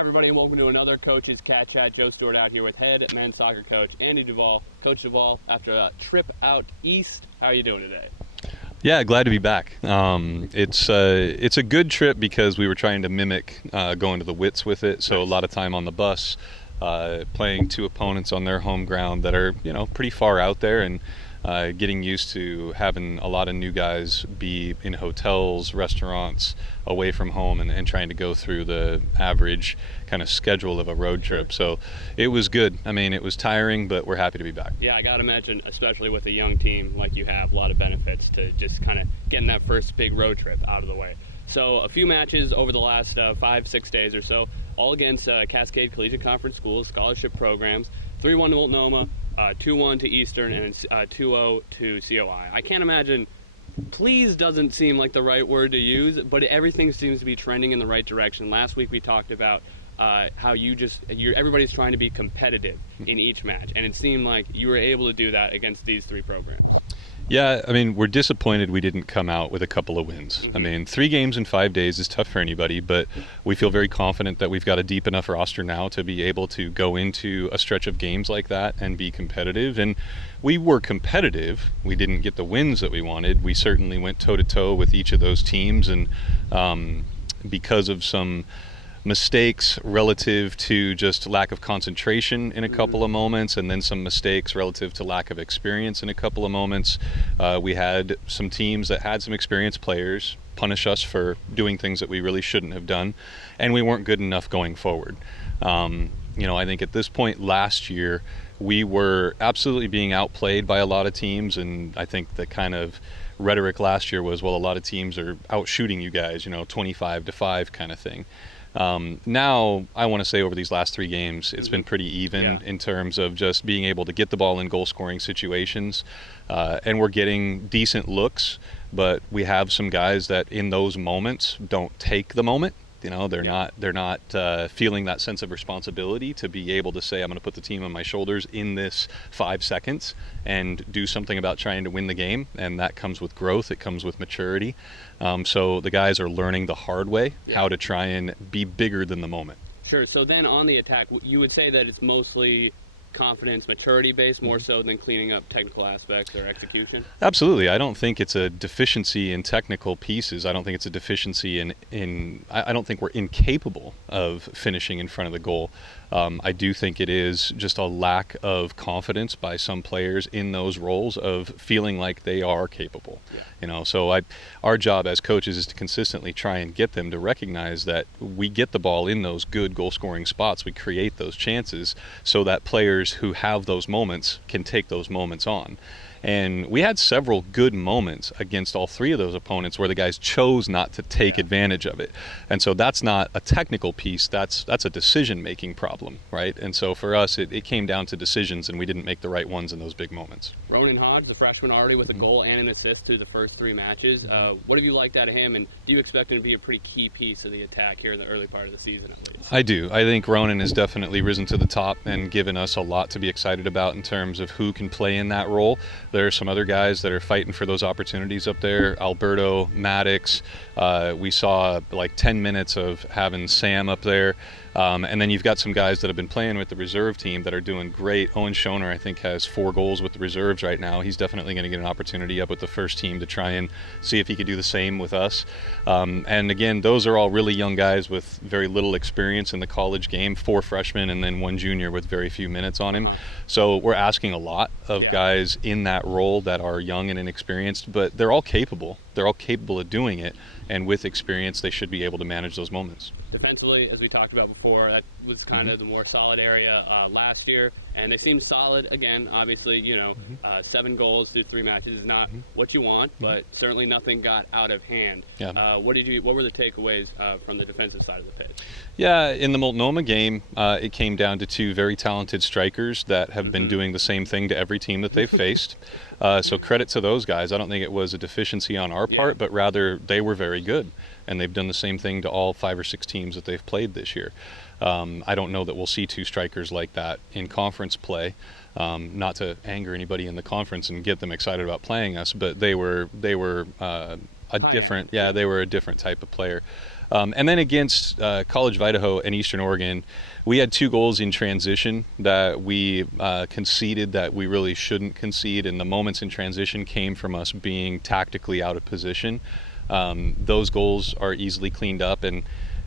Hi, everybody, and welcome to another Coach's CatChat. Joe Stuart out here with head men's soccer coach Andy Duvall. Coach Duvall, after a trip out east, how are you doing today? Yeah, glad to be back. It's a good trip because we were trying to mimic going to the Wits with it. So a lot of time on the bus, playing two opponents on their home ground that are pretty far out there, and getting used to having a lot of new guys be in hotels, restaurants, away from home, and trying to go through the average kind of schedule of a road trip. So it was good. I mean, it was tiring, but we're happy to be back. Yeah, I got to imagine, especially with a young team like you have, a lot of benefits to just kind of getting that first big road trip out of the way. So a few matches over the last 5-6 days or so, all against Cascade Collegiate Conference schools, scholarship programs. 3-1 to Multnomah, 2-1 to Eastern, and 2-0 to COI. I can't imagine, please doesn't seem like the right word to use, but everything seems to be trending in the right direction. Last week we talked about how everybody's trying to be competitive in each match, and it seemed like you were able to do that against these three programs. Yeah, I mean, we're disappointed we didn't come out with a couple of wins. I mean, 3 games in 5 days is tough for anybody, but we feel very confident that we've got a deep enough roster now to be able to go into a stretch of games like that and be competitive. And we were competitive. We didn't get the wins that we wanted. We certainly went toe-to-toe with each of those teams, and because of some mistakes relative to just lack of concentration in a couple of moments, and then some mistakes relative to lack of experience in a couple of moments. We had some teams that had some experienced players punish us for doing things that we really shouldn't have done, and we weren't good enough going forward. I think at this point last year, we were absolutely being outplayed by a lot of teams, and I think the kind of rhetoric last year was, well, a lot of teams are out shooting you guys, 25-5 kind of thing. Now, I want to say over these last 3 games, it's been pretty even in terms of just being able to get the ball in goal-scoring situations, and we're getting decent looks, but we have some guys that in those moments don't take the moment. They're not feeling that sense of responsibility to be able to say, I'm going to put the team on my shoulders in this 5 seconds and do something about trying to win the game. And that comes with growth. It comes with maturity. So the guys are learning the hard way how to try and be bigger than the moment. Sure. So then on the attack, you would say that it's mostly confidence, maturity based, more so than cleaning up technical aspects or execution? Absolutely. I don't think it's a deficiency in technical pieces. I don't think it's a deficiency I don't think we're incapable of finishing in front of the goal. I do think it is just a lack of confidence by some players in those roles of feeling like they are capable. So our job as coaches is to consistently try and get them to recognize that we get the ball in those good goal-scoring spots. We create those chances so that players who have those moments can take those moments on. And we had several good moments against all 3 of those opponents where the guys chose not to take advantage of it. And so that's not a technical piece, that's a decision-making problem, right? And so for us, it came down to decisions, and we didn't make the right ones in those big moments. Ronan Hodge, the freshman, already with a goal and an assist through the first 3 matches. What have you liked out of him, and do you expect him to be a pretty key piece of the attack here in the early part of the season at least? I do. I think Ronan has definitely risen to the top and given us a lot to be excited about in terms of who can play in that role. There are some other guys that are fighting for those opportunities up there. Alberto, Maddox. We saw like 10 minutes of having Sam up there. And then you've got some guys that have been playing with the reserve team that are doing great. Owen Schoner, I think, has 4 goals with the reserves right now. He's definitely going to get an opportunity up with the first team to try and see if he could do the same with us. And again, those are all really young guys with very little experience in the college game, 4 freshmen and then 1 junior with very few minutes on him. So we're asking a lot of guys in that role that are young and inexperienced, but they're all capable. They're all capable of doing it, and with experience, they should be able to manage those moments. Defensively, as we talked about before, that was kind of the more solid area last year, and they seem solid again. Obviously, 7 goals through 3 matches is not what you want, but certainly nothing got out of hand. What were the takeaways from the defensive side of the pitch? Yeah, in the Multnomah game, it came down to 2 very talented strikers that have been doing the same thing to every team that they've faced. So credit to those guys. I don't think it was a deficiency on our part, but rather they were very good, and they've done the same thing to all 5 or 6 teams that they've played this year. I don't know that we'll see 2 strikers like that in conference play. Not to anger anybody in the conference and get them excited about playing us, but they were a different type of player. And then against College of Idaho and Eastern Oregon, we had 2 goals in transition that we conceded that we really shouldn't concede, and the moments in transition came from us being tactically out of position. Those goals are easily cleaned up, and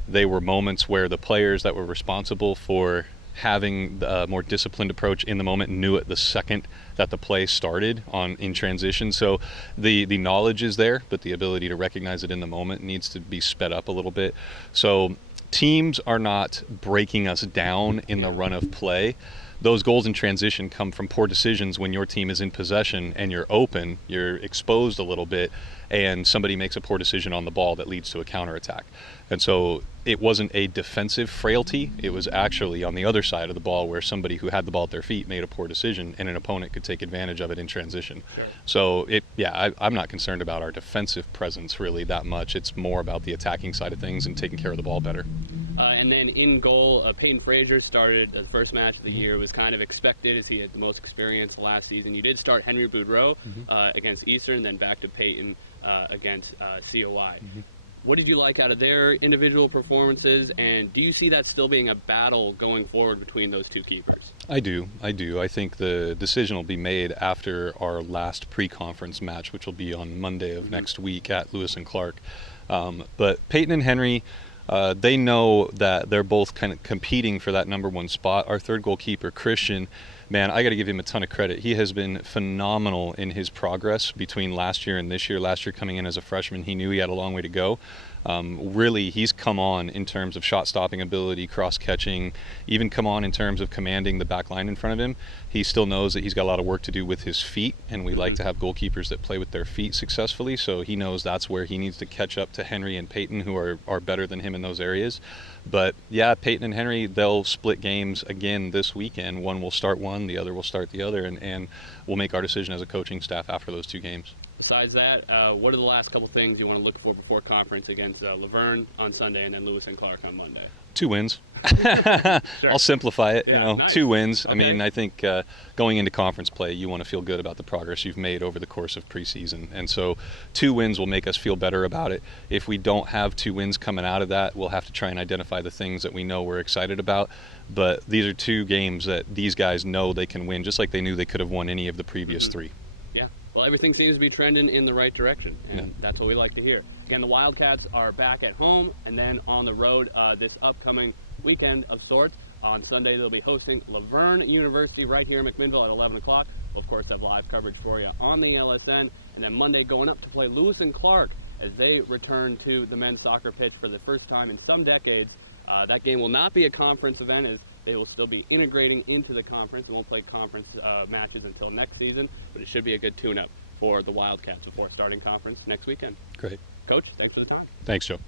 they were moments where the players that were responsible for having a more disciplined approach in the moment knew it the second that the play started in transition. So the knowledge is there, but the ability to recognize it in the moment needs to be sped up a little bit. So teams are not breaking us down in the run of play. Those goals in transition come from poor decisions when your team is in possession and you're open, you're exposed a little bit, and somebody makes a poor decision on the ball that leads to a counterattack. And so it wasn't a defensive frailty, it was actually on the other side of the ball where somebody who had the ball at their feet made a poor decision and an opponent could take advantage of it in transition. Sure. So I'm not concerned about our defensive presence really that much. It's more about the attacking side of things and taking care of the ball better. And then in goal, Peyton Frazier started the first match of the year. It was kind of expected as he had the most experience last season. You did start Henry Boudreau against Eastern, then back to Peyton against COI. What did you like out of their individual performances, and do you see that still being a battle going forward between those 2 keepers? I do. I think the decision will be made after our last pre-conference match, which will be on Monday of next week at Lewis and Clark. But Peyton and Henry, they know that they're both kind of competing for that number 1 spot. Our third goalkeeper, Christian, man, I got to give him a ton of credit. He has been phenomenal in his progress between last year and this year. Last year coming in as a freshman, he knew he had a long way to go. Really, he's come on in terms of shot-stopping ability, cross-catching, even come on in terms of commanding the back line in front of him. He still knows that he's got a lot of work to do with his feet, and we like to have goalkeepers that play with their feet successfully, so he knows that's where he needs to catch up to Henry and Peyton, who are better than him in those areas. But yeah, Peyton and Henry, they'll split games again this weekend. One will start one, the other will start the other, and we'll make our decision as a coaching staff after those 2 games. Besides that, what are the last couple things you want to look for before conference against Laverne on Sunday and then Lewis and Clark on Monday? 2 wins. Sure. I'll simplify it. Nice. 2 wins. Okay. I mean, I think going into conference play, you want to feel good about the progress you've made over the course of preseason. And so 2 wins will make us feel better about it. If we don't have 2 wins coming out of that, we'll have to try and identify the things that we know we're excited about. But these are 2 games that these guys know they can win, just like they knew they could have won any of the previous 3. Yeah. Well, everything seems to be trending in the right direction, and that's what we like to hear. Again, the Wildcats are back at home and then on the road this upcoming weekend of sorts. On Sunday, they'll be hosting Laverne University right here in McMinnville at 11 o'clock. We'll, of course, have live coverage for you on the LSN. And then Monday, going up to play Lewis and Clark as they return to the men's soccer pitch for the first time in some decades. That game will not be a conference event, as they will still be integrating into the conference and won't play conference matches until next season. But it should be a good tune-up for the Wildcats before starting conference next weekend. Great. Coach, thanks for the time. Thanks, Joe.